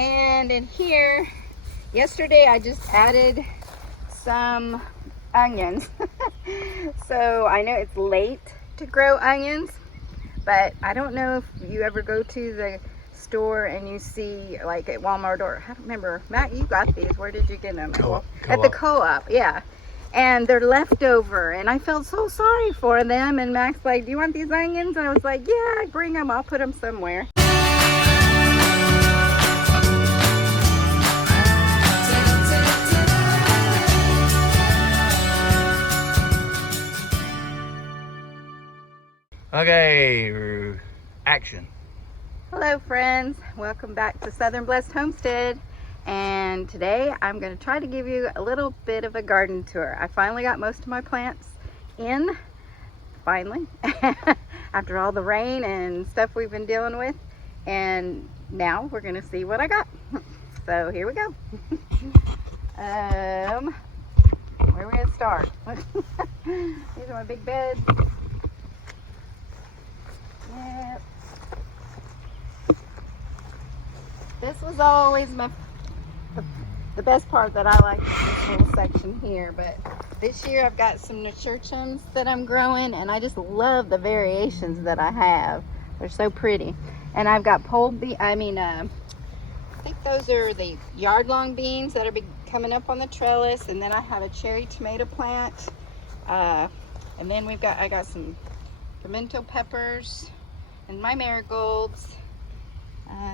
And in here, yesterday I just added some onions. So I know it's late to grow onions, but I don't know if you ever go to the store and you see, like at Walmart, or I don't remember, Matt, you got these, where did you get them? At the co-op, yeah. And they're leftover, and I felt so sorry for them. And Mac's like, do you want these onions? And I was like, yeah, bring them, I'll put them somewhere. Okay, action. Hello friends, welcome back to Southern Blessed Homestead, and today I'm going to try to give you a little bit of a garden tour. I finally got most of my plants in, finally, after all the rain and stuff we've been dealing with, and now we're going to see what I got. So here we go. Where are we going to start? These are my big beds. Yep. This was always the best part that I like, this little section here, but this year I've got some nasturtiums that I'm growing, and I just love the variations that I have. They're so pretty. And I've got I think those are the yard-long beans that are coming up on the trellis, and then I have a cherry tomato plant, and then I got some pimento peppers and my marigolds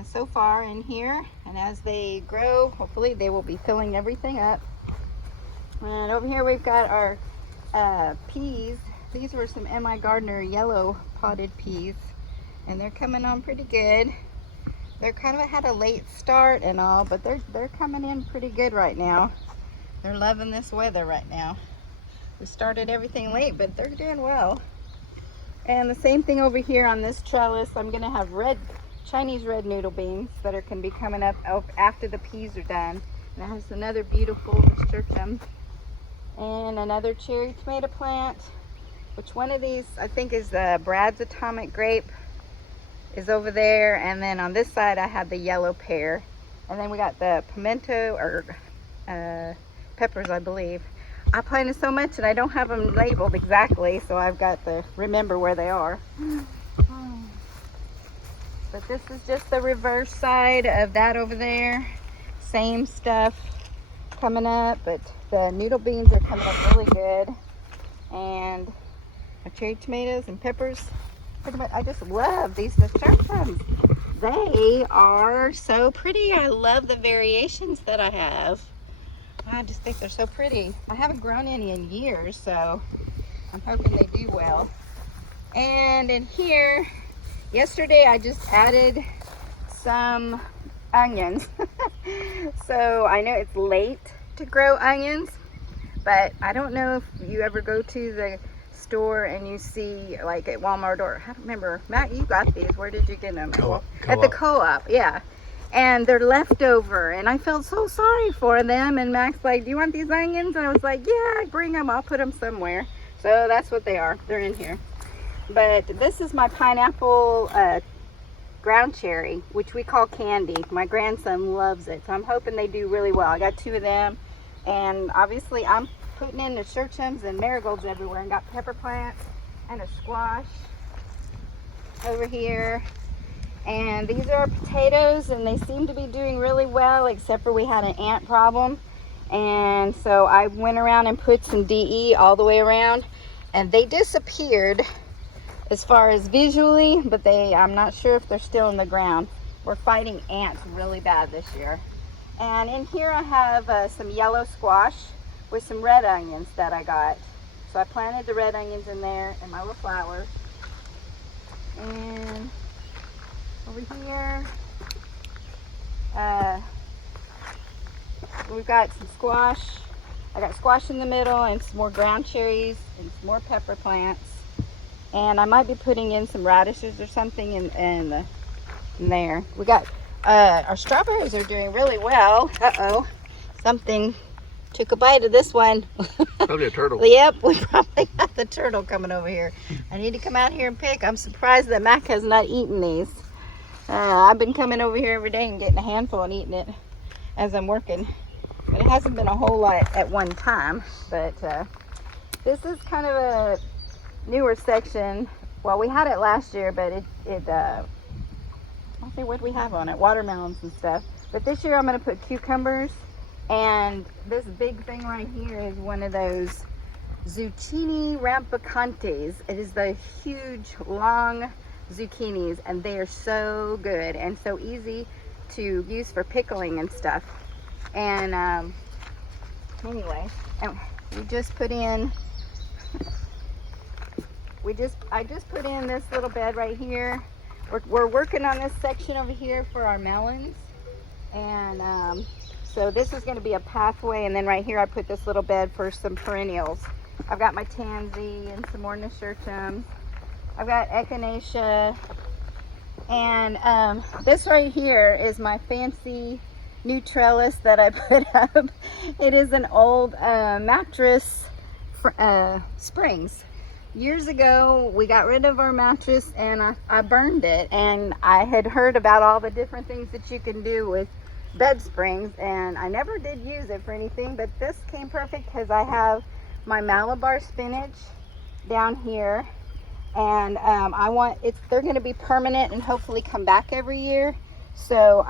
so far in here, and as they grow, hopefully they will be filling everything up. And over here we've got our peas. These were some M.I. Gardner yellow potted peas, and they're coming on pretty good. They're kind of had a late start and all, but they're coming in pretty good right now. They're loving this weather right now. We started everything late, but they're doing well. And the same thing over here on this trellis. I'm going to have Chinese red noodle beans that can be coming up after the peas are done. And that has another beautiful nasturtium. And another cherry tomato plant. Which one of these, I think, is Brad's Atomic Grape, is over there. And then on this side I have the yellow pear. And then we got the pimento, or peppers, I believe. I planted so much and I don't have them labeled exactly, so I've got to remember where they are. But this is just the reverse side of that over there. Same stuff coming up, but the noodle beans are coming up really good. And our cherry tomatoes and peppers. I just love these nasturtiums. They are so pretty. I love the variations that I have. I just think they're so pretty. I haven't grown any in years, so I'm hoping they do well. And in here, yesterday I just added some onions. So I know it's late to grow onions, but I don't know if you ever go to the store and you see, like at Walmart, or I don't remember, Matt, you got these, where did you get them? At the co-op, yeah. And they're leftover, and I felt so sorry for them. And Mac's like, do you want these onions? And I was like, yeah, bring them, I'll put them somewhere. So that's what they are, they're in here. But this is my pineapple ground cherry, which we call candy. My grandson loves it, so I'm hoping they do really well. I got 2 of them, and obviously I'm putting in nasturtiums and marigolds everywhere, and got pepper plants and a squash over here. And these are our potatoes, and they seem to be doing really well, except for we had an ant problem. And so I went around and put some DE all the way around, and they disappeared as far as visually, but I'm not sure if they're still in the ground. We're fighting ants really bad this year. And in here I have some yellow squash with some red onions that I got. So I planted the red onions in there and my little flowers. And over here, we've got some squash. I got squash in the middle, and some more ground cherries and some more pepper plants. And I might be putting in some radishes or something in there. We got our strawberries are doing really well. Uh-oh, something took a bite of this one. Probably a turtle. Yep, we probably got the turtle coming over here. I need to come out here and pick. I'm surprised that Mac has not eaten these. I've been coming over here every day and getting a handful and eating it as I'm working. But it hasn't been a whole lot at one time. But this is kind of a newer section. Well, we had it last year, but I'll see what we have on it. Watermelons and stuff. But this year I'm going to put cucumbers. And this big thing right here is one of those zucchini rampicantes. It is the huge, long zucchinis, and they are so good and so easy to use for pickling and stuff. And anyway, and we just put in, I just put in this little bed right here. We're working on this section over here for our melons, and so this is going to be a pathway, and then right here I put this little bed for some perennials. I've got my tansy and some more nasturtiums. I've got echinacea, and this right here is my fancy new trellis that I put up. It is an old mattress springs. Years ago, we got rid of our mattress and I burned it, and I had heard about all the different things that you can do with bed springs, and I never did use it for anything, but this came perfect because I have my Malabar spinach down here, and they're going to be permanent and hopefully come back every year. So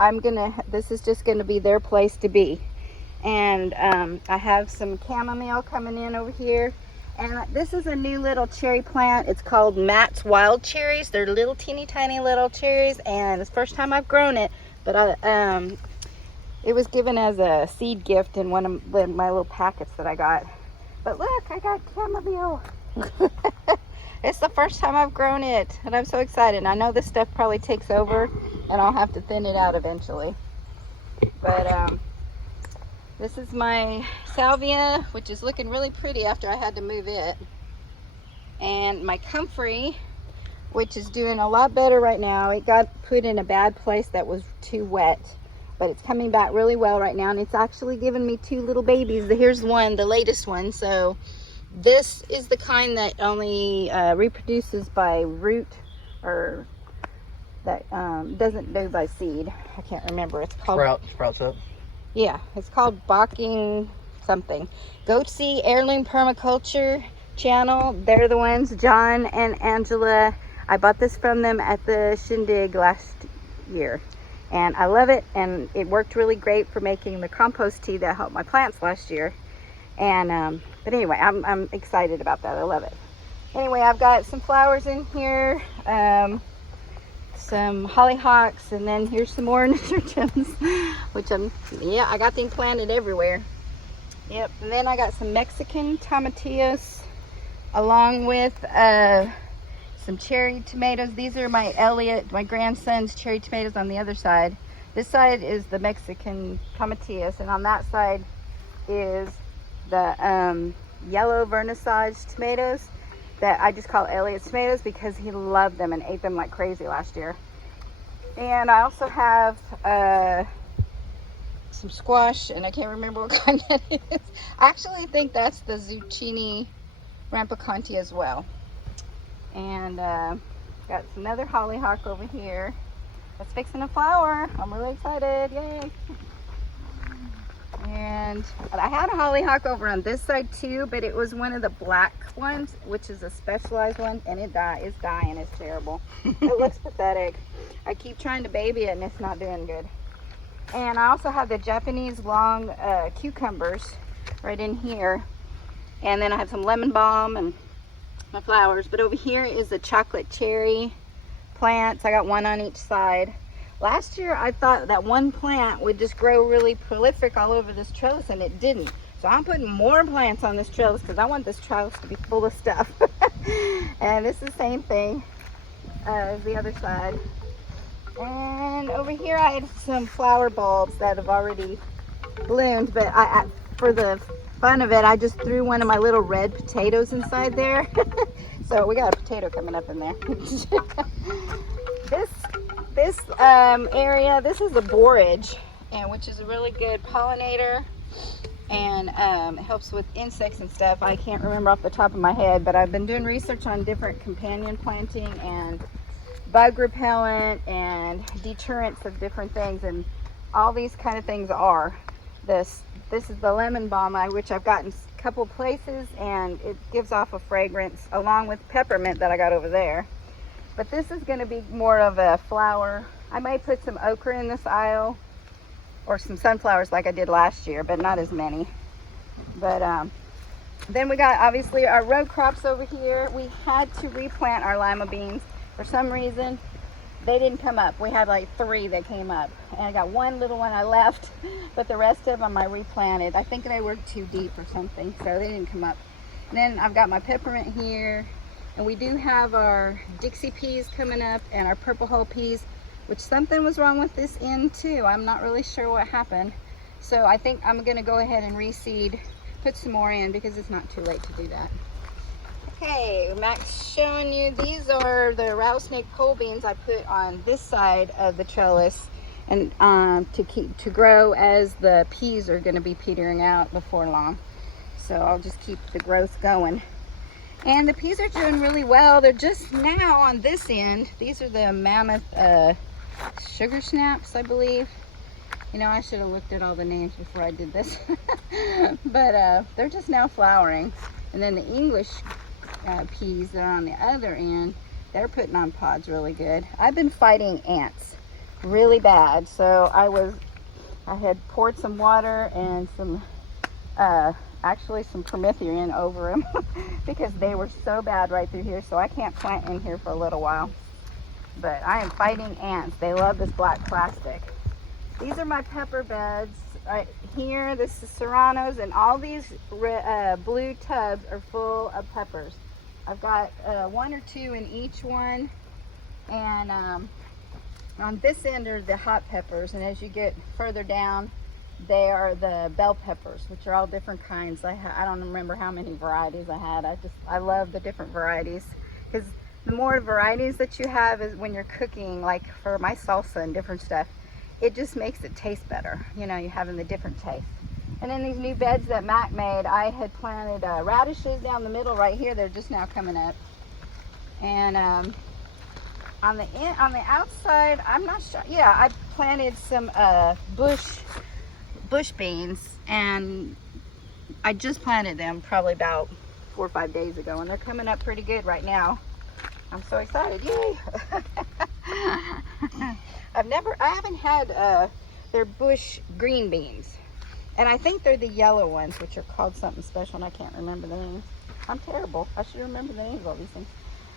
this is just going to be their place to be. And I have some chamomile coming in over here. And this is a new little cherry plant. It's called Matt's Wild Cherries. They're little teeny tiny little cherries, and it's the first time I've grown it, but it was given as a seed gift in one of my little packets that I got. But look, I got chamomile. It's the first time I've grown it, and I'm so excited. I know this stuff probably takes over, and I'll have to thin it out eventually. But this is my salvia, which is looking really pretty after I had to move it. And my comfrey, which is doing a lot better right now. It got put in a bad place that was too wet, but it's coming back really well right now, and it's actually given me 2 little babies. Here's one, the latest one. So this is the kind that only reproduces by root, or that doesn't do by seed. I can't remember. It's called sprouts up. Yeah, it's called Bocking something. Goatsy Heirloom Permaculture channel. They're the ones, John and Angela. I bought this from them at the Shindig last year, and I love it, and it worked really great for making the compost tea that helped my plants last year. And but anyway, I'm excited about that. I love it. Anyway, I've got some flowers in here, some hollyhocks, and then here's some more nasturtiums, which I got them planted everywhere. Yep. And then I got some Mexican tomatillos, along with some cherry tomatoes. These are my grandson's cherry tomatoes on the other side. This side is the Mexican tomatillos, and on that side is the yellow vernissage tomatoes that I just call Elliot's tomatoes because he loved them and ate them like crazy last year. And I also have some squash, and I can't remember what kind that is. I actually think that's the zucchini rampicante as well. And got another hollyhock over here that's fixing a flower. I'm really excited, yay! And I had a hollyhock over on this side too, but it was one of the black ones, which is a specialized one, and it's dying. It's terrible. It looks pathetic. I keep trying to baby it, and it's not doing good. And I also have the Japanese long cucumbers right in here, and then I have some lemon balm and my flowers. But over here is the chocolate cherry plants. I got one on each side. Last year I thought that one plant would just grow really prolific all over this trellis, and it didn't. So I'm putting more plants on this trellis because I want this trellis to be full of stuff. And it's the same thing as the other side. And over here I had some flower bulbs that have already bloomed, but for the fun of it, I just threw one of my little red potatoes inside there. So we got a potato coming up in there. This area, this is a borage, and which is a really good pollinator, and it helps with insects and stuff. I can't remember off the top of my head, but I've been doing research on different companion planting, and bug repellent and deterrents of different things, and all these kind of things are. This is the lemon balm, which I've gotten a couple places, and it gives off a fragrance along with peppermint that I got over there. But this is going to be more of a flower. I might put some okra in this aisle, or some sunflowers like I did last year, but not as many. But then we got obviously our row crops over here. We had to replant our lima beans. For some reason, they didn't come up. We had like 3 that came up, and I got one little one I left, but the rest of them I replanted. I think they were too deep or something, so they didn't come up. And then I've got my peppermint here, and we do have our Dixie peas coming up and our purple hull peas, which something was wrong with this end too. I'm not really sure what happened. So I think I'm gonna go ahead and reseed, put some more in, because it's not too late to do that. Okay, Max showing you, these are the rattlesnake pole beans I put on this side of the trellis, and to grow as the peas are gonna be petering out before long. So I'll just keep the growth going. And the peas are doing really well. They're just now on this end. These are the mammoth sugar snaps, I believe. You know, I should have looked at all the names before I did this. But they're just now flowering. And then the English peas that are on the other end, they're putting on pods really good. I've been fighting ants really bad. So I had poured some water and some actually some permethrin over them because they were so bad right through here. So I can't plant in here for a little while. But I am fighting ants. They love this black plastic. These are my pepper beds right here. This is serranos, and all these blue tubs are full of peppers. I've got 1 or 2 in each one, and on this end are the hot peppers, and as you get further down, they are the bell peppers, which are all different kinds. I don't remember how many varieties I had. I love the different varieties, because the more varieties that you have is when you're cooking, like for my salsa and different stuff, it just makes it taste better. You know, you're having the different taste. And then these new beds that Mac made, I had planted radishes down the middle right here. They're just now coming up. And on the outside, I'm not sure. Yeah, I planted some bush beans, and I just planted them probably about 4 or 5 days ago, and they're coming up pretty good right now. I'm so excited, yay! I haven't had their bush green beans, and I think they're the yellow ones, which are called something special, and I can't remember the names. I'm terrible. I should remember the names of all these things.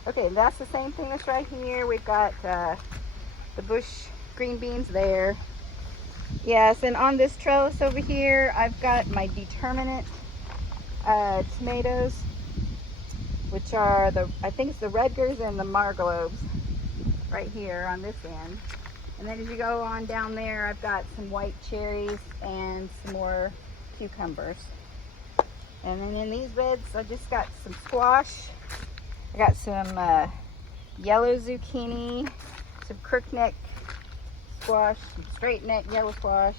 Okay, that's the same thing that's right here. We've got the bush green beans there. Yes, and on this trellis over here, I've got my determinate tomatoes, which are I think it's the Rutgers and the Marglobes right here on this end. And then as you go on down there, I've got some white cherries and some more cucumbers. And then in these beds, I just got some squash. I got some yellow zucchini, some crookneck squash, some straight neck yellow squash,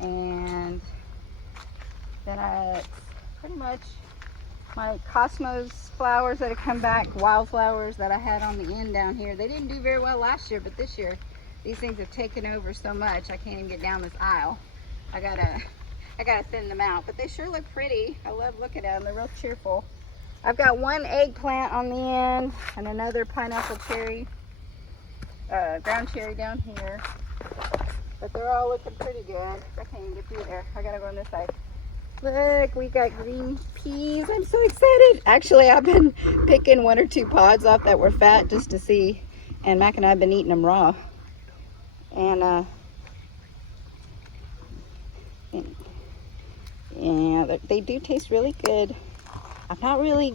and then pretty much my cosmos flowers that have come back, wildflowers that I had on the end down here. They didn't do very well last year, but this year these things have taken over so much I can't even get down this aisle. I gotta thin them out, but they sure look pretty. I love looking at them. They're real cheerful. I've got one eggplant on the end and another pineapple cherry, ground cherry down here, but they're all looking pretty good. I can't even get through there. I gotta go on this side. Look, we got green peas. I'm so excited. Actually, I've been picking 1 or 2 pods off that were fat just to see, and Mac and I have been eating them raw. And yeah, they do taste really good. I'm not really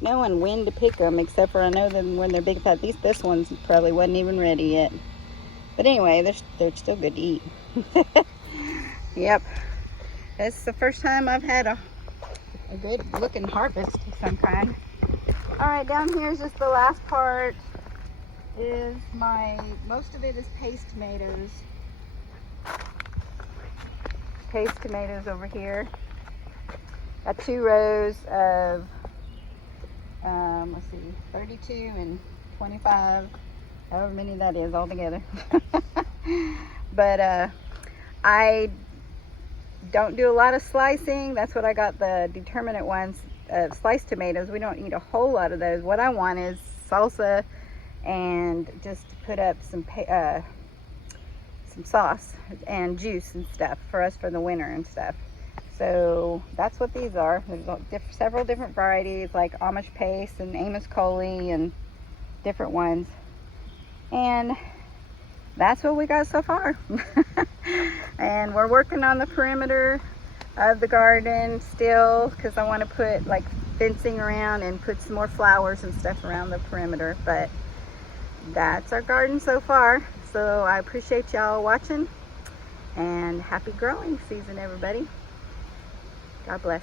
knowing when to pick them, except for I know them when they're big fat. This one probably wasn't even ready yet. But anyway, they're still good to eat. Yep. It's the first time I've had a good looking harvest of some kind. All right, down here is just the last part. Most of it is paste tomatoes. Paste tomatoes over here. Got 2 rows of, let's see, 32 and 25 however many that is altogether. But I don't do a lot of slicing. That's what I got the determinate ones, sliced tomatoes. We don't eat a whole lot of those. What I want is salsa and just put up some sauce and juice and stuff for us for the winter and stuff. So that's what these are. There's several different varieties like Amish paste and Amos Coley and different ones. And that's what we got so far. And we're working on the perimeter of the garden still, because I want to put like fencing around and put some more flowers and stuff around the perimeter. But that's our garden so far. So I appreciate y'all watching, and happy growing season, everybody. God bless.